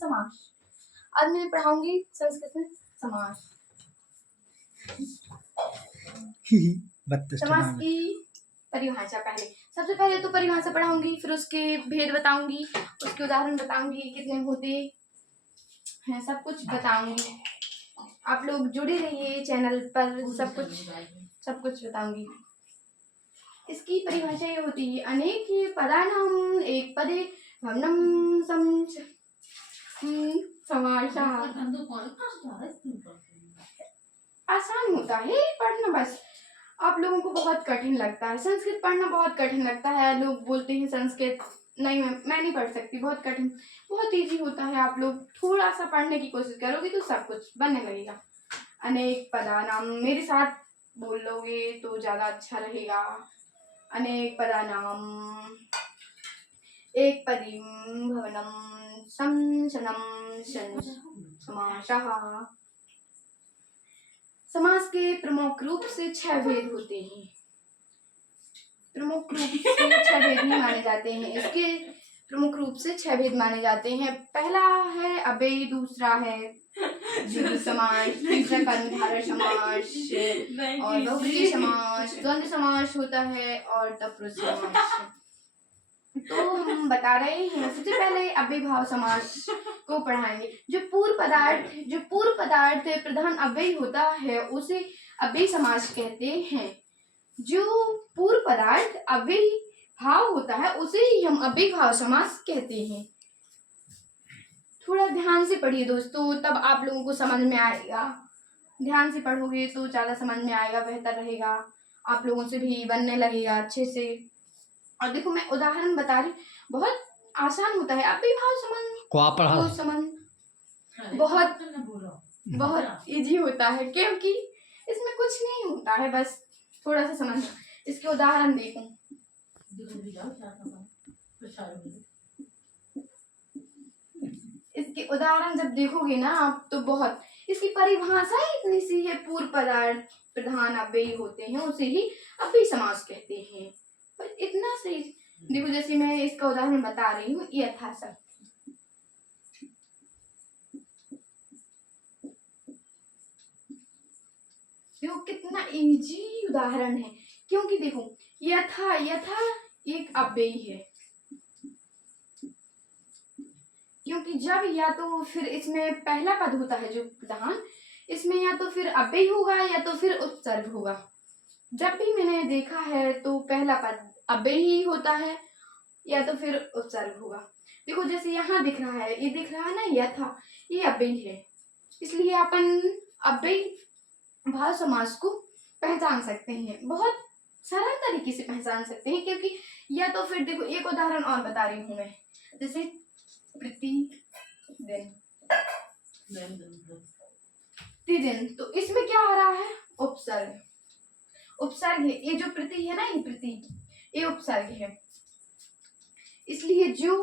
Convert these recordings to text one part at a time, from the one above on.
समास। आज मैं पढ़ाऊंगी संस्कृत में समास। समास की परिभाषा पहले, सबसे पहले तो परिभाषा पढ़ाऊंगी, फिर उसके भेद बताऊंगी, उसके उदाहरण बताऊंगी, कितने होते हैं, सब कुछ बताऊंगी। आप लोग जुड़े रहिए चैनल पर, सब कुछ बताऊंगी। इसकी परिभाषा ये होती है, अनेक पदानाम एक पदे भवनम समासा। आसान होता है पढ़ना, बस आप लोगों को बहुत कठिन लगता है, संस्कृत पढ़ना बहुत कठिन लगता है। लोग बोलते हैं संस्कृत नहीं, मैं नहीं पढ़ सकती, बहुत कठिन। बहुत इजी होता है, आप लोग थोड़ा सा पढ़ने की कोशिश करोगे तो सब कुछ बनने लगेगा। अनेक पदानाम मेरे साथ बोल लोगे तो ज्यादा अच्छा रहेगा। अनेक पदानाम एक पदीम भवनम संशनम समासः। समास के प्रमुख रूप से 6 भेद होते हैं। प्रमुख रूप से 6 भेद ही माने जाते हैं। इसके प्रमुख रूप से 6 भेद माने जाते हैं। पहला है अव्ययी, दूसरा है द्विगु समास, तीसरा कर्मधारय समास और बहुव्रीहि समास, द्वंद्व समास होता है और तत्पुरुष समास। तो हम बता रहे हैं, सबसे पहले अव्ययीभाव समास को पढ़ाएंगे। जो पूर्व पदार्थ प्रधान अव्ययी होता है उसे अव्ययी समास कहते हैं। जो पूर्व पदार्थ अव्ययी भाव होता है उसे ही हम अव्ययी भाव समास कहते हैं। थोड़ा ध्यान से पढ़िए दोस्तों, तब आप लोगों को समझ में आएगा। ध्यान से पढ़ोगे तो ज्यादा समझ में आएगा, बेहतर रहेगा, आप लोगों से भी बनने लगेगा अच्छे से। और देखो मैं उदाहरण बता रही, बहुत आसान होता है अव्ययी भाव संबंध, बहुत इजी होता है, क्योंकि इसमें कुछ नहीं होता है, बस थोड़ा सा समझना। इसके उदाहरण देखो, इसके उदाहरण जब देखोगे ना आप तो बहुत, इसकी परिभाषा इतनी सी है, पूर्व पदार्थ प्रधान अव्ययी होते हैं उसे ही अव्ययी समास कहते हैं। पर इतना सही देखो, जैसे मैं इसका उदाहरण बता रही हूँ, यथा सब। देखो कितना इजी उदाहरण है, क्योंकि देखो यथा एक अव्ययी है, क्योंकि जब या तो फिर इसमें पहला पद होता है जो प्रधान, इसमें या तो फिर अव्ययी होगा या तो फिर उपसर्ग होगा। जब भी मैंने देखा है तो पहला पद अव्ययी होता है या तो फिर उपसर्ग होगा। देखो जैसे यहाँ दिख रहा है, ये दिख रहा है ना यथा, ये अव्ययी है, इसलिए अपन अव्ययी भाव समास को पहचान सकते हैं, बहुत सरल तरीके से पहचान सकते हैं। क्योंकि या तो फिर देखो एक उदाहरण और बता रही हूँ मैं, जैसे प्रतिदिन, तो इसमें क्या आ रहा है, उपसर्ग है। ये जो प्रति है ना, ये उपसर्ग है, इसलिए जो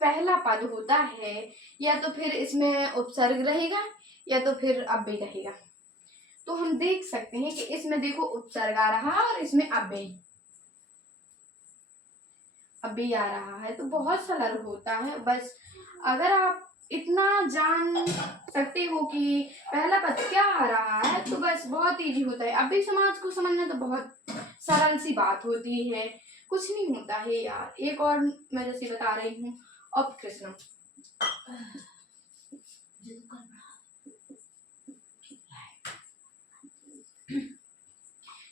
पहला पद होता है या तो फिर इसमें उपसर्ग रहेगा या तो फिर अव्ययी रहेगा। तो हम देख सकते हैं कि इसमें देखो उपसर्ग आ रहा है और इसमें अव्ययी आ रहा है, तो बहुत सरल होता है। बस अगर आप इतना जान सकते हो कि पहला पद क्या आ रहा है तो बस बहुत इजी होता है। अव्ययी समास को समझना तो बहुत सरल सी बात होती है, कुछ नहीं होता है यार। एक और मैं जैसे बता रही हूँ, अपकृष्णम।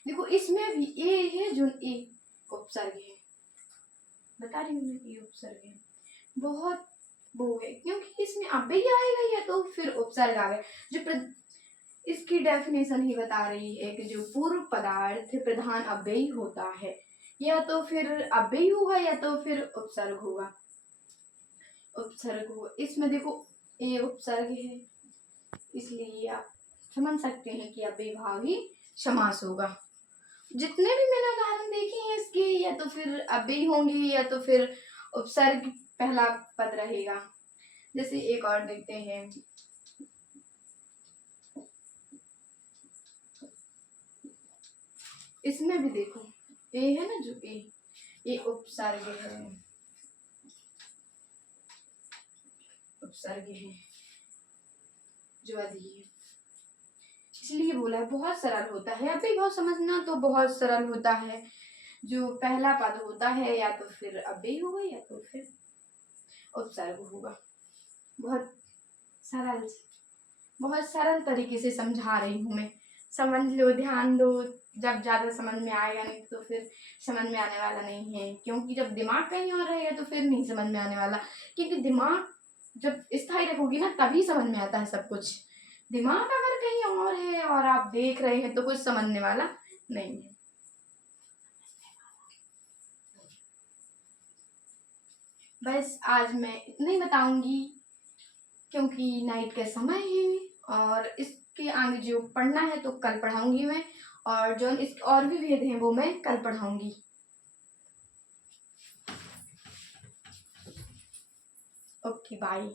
देखो इसमें भी ए है, जो ए उपसर्ग है, बता रही हूँ मैं, ये उपसर्ग है, बहुत वो है, क्योंकि इसमें अव्ययी आएगा या तो फिर उपसर्ग आएगा। जो इसकी डेफिनेशन ही बता रही है कि जो पूर्व पदार्थ प्रधान अव्ययी होता है या तो फिर अव्ययी होगा या तो फिर उपसर्ग होगा। इसमें देखो ये उपसर्ग है, इसलिए आप समझ सकते हैं कि अव्ययी भाव ही समास होगा। जितने भी मैंने उदाहरण देखे हैं इसके, या तो फिर अव्ययी होंगे या तो फिर उपसर्ग पहला पद रहेगा। जैसे एक और देखते हैं, इसमें भी देखो ए है ना, जो ए, ये उपसर्ग है, उपसर्ग है जो अधि है, इसलिए बोला है बहुत सरल होता है। अभी बहुत समझना तो बहुत सरल होता है। जो पहला पद होता है या तो फिर अव्यय होगा या तो फिर उपसर्ग होगा। बहुत सरल तरीके से समझा रही हूँ मैं, समझ लो, ध्यान दो। जब ज़्यादा समझ में आएगा नहीं तो फिर समझ में आने वाला नहीं है, क्योंकि जब दिमाग कहीं और रहेगा तो फिर नहीं समझ में आने वाला। क्योंकि दिमाग जब स्थायी रखोगी ना तभी समझ में आता है सब कुछ। दिमाग अगर कहीं और है और आप देख रहे हैं तो कुछ समझने वाला नहीं है। बस आज मैं इतना ही बताऊंगी, क्योंकि नाइट का समय है और इसके आगे जो पढ़ना है तो कल पढ़ाऊंगी मैं, और जो इस और भी भेद हैं वो मैं कल पढ़ाऊंगी। Okay bye.